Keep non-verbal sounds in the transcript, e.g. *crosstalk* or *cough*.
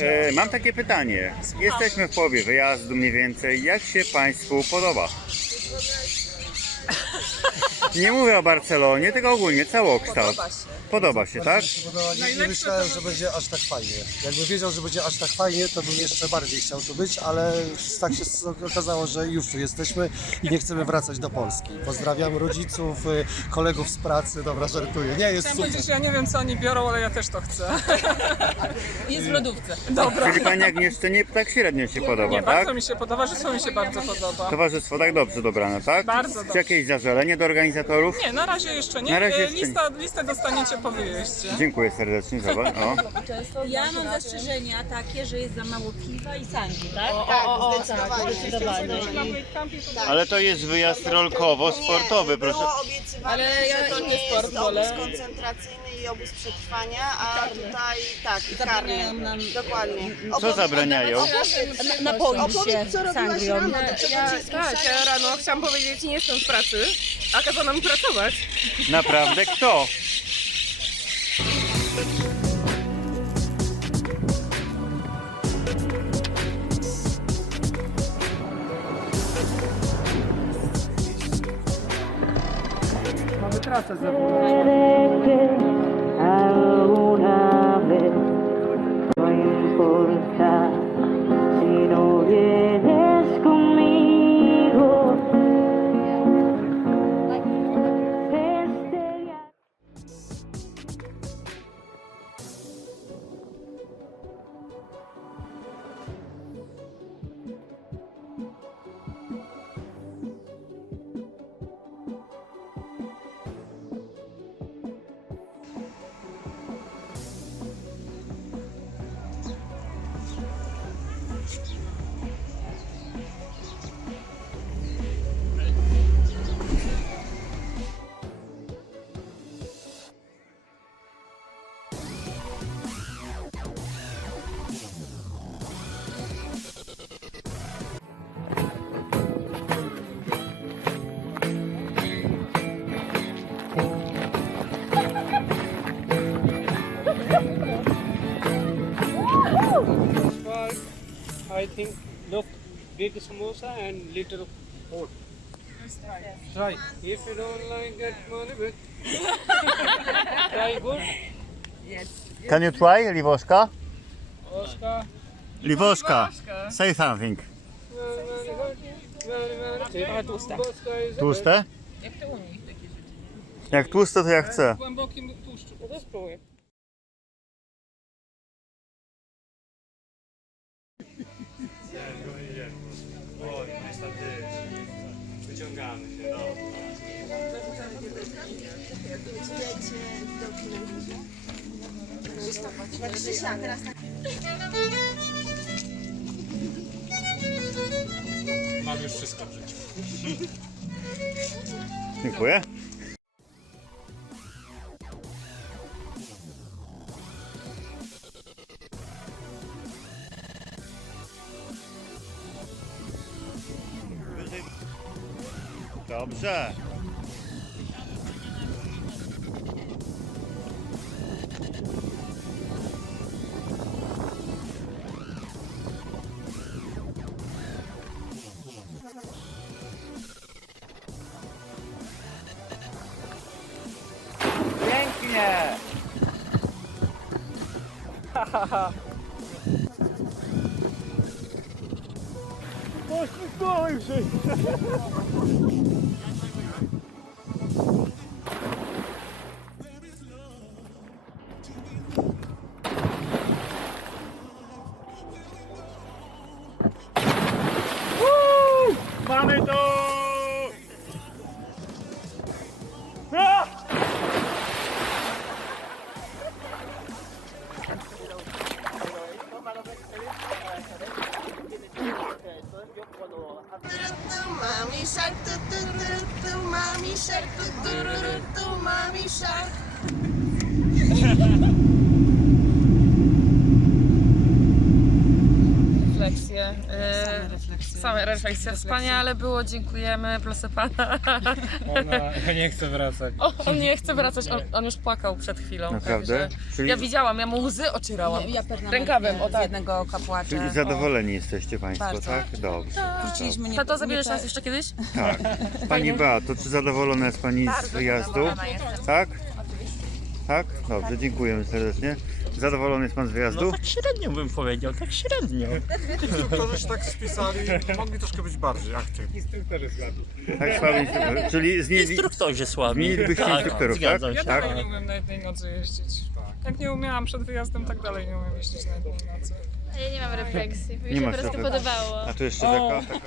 E, mam takie pytanie. Jesteśmy w połowie wyjazdu mniej więcej. Jak się Państwu podoba? Nie mówię o Barcelonie, tylko ogólnie całokształt. Podoba się. Podoba się, tak? Mi się podoba. Nie, nie myślałem, że będzie aż tak fajnie. Jakbym wiedział, że będzie aż tak fajnie, to bym jeszcze bardziej chciał tu być, ale tak się okazało, że już tu jesteśmy i nie chcemy wracać do Polski. Pozdrawiam rodziców, y, kolegów z pracy. Dobra, żartuję. Nie, jest Chciałam super. powiedzieć, że ja nie wiem co oni biorą, ale ja też to chcę. *laughs* Jest w lodówce. Dobra. Czyli Pani Agnieszce nie tak średnio się podoba, Nie, tak? bardzo mi się podoba, że mi się bardzo podoba. Towarzystwo tak dobrze dobrane, tak? Bardzo Czy dobrze. jakieś zażalenie do organizatorów? Nie, na razie jeszcze nie. Na razie E, jeszcze nie. Lista, listę dostaniecie po wyjeździe. Dziękuję serdecznie, zobacz. O. Ja mam zastrzeżenia takie, że jest za mało piwa i sangi, tak? Tak, zdecydowanie. Zdecydowanie. Ale to jest wyjazd rolkowo-sportowy, proszę. Było obiecywane, Ale ja że to nie sport jest wolę. obóz koncentracyjny i obóz przetrwania, a tutaj tak, i karny. Zabraniają nam- Dokładnie. Co zabraniają? Na, napoić się Opowiedz, co robiłaś sangrią. rano, do czego cię tak, ja rano chciałam powiedzieć, nie jestem w pracy, a kazano mi pracować. Naprawdę kto? Mamy trasę ze think look big samosa and little hot. Try. If you don't like that money, but *laughs* try good. Yes. Can you try, Livoska? Oscar, Liwoszka, say something. very, very good. Very, very Trochę tłuste. Oscar is a Tłuste? Jak to u nich? Jak tłuste, to ja chcę. w głębokim tłuszczu. No to spróbuję. Wyciągamy się, no. Krzysia, teraz tak. Mam już wszystko w życiu. Dziękuję. Dobrze. Pięknie! Mamy Mommy shark, do do do do, mommy shark, do do do do, mommy shark. Refleksje. e, Same refleksje. Wspaniale było, dziękujemy, proszę pana. Ona *laughs* nie chce wracać. O, on nie chce wracać, on, on już płakał przed chwilą. Naprawdę? Także Czyli, Ja widziałem, ja mu łzy ocierałam. Ja pewnie Rękawem, o z tak. jednego oka płaczę. czyli zadowoleni jesteście Państwo, Bardzo. tak? Dobrze. Wróciliśmy nie, Tato, zabierzesz te- nas jeszcze kiedyś? Tak. *laughs* Pani Beato, czy zadowolona jest Pani z wyjazdu? Tak? Tak? Dobrze, dziękujemy serdecznie. Zadowolony jest Pan z wyjazdu? Tak średnio bym powiedział, tak średnio. Instruktorzy się tak spisali, mogli troszkę być bardziej aktywni. Instruktor jest ładny. Tak, słaby instruktor. Czyli zmienili, Instruktorzy słabi. zmienilibyście instruktorów, tak? zgadzam się. Tak? dalej nie umiem na jednej nocy jeździć. Jak nie umiałam przed wyjazdem, tak dalej nie umiem jeździć na jednej nocy. Ja nie mam refleksji, bo mi Nie się po masz prostu refleksji. podobało. A tu jeszcze taka, taka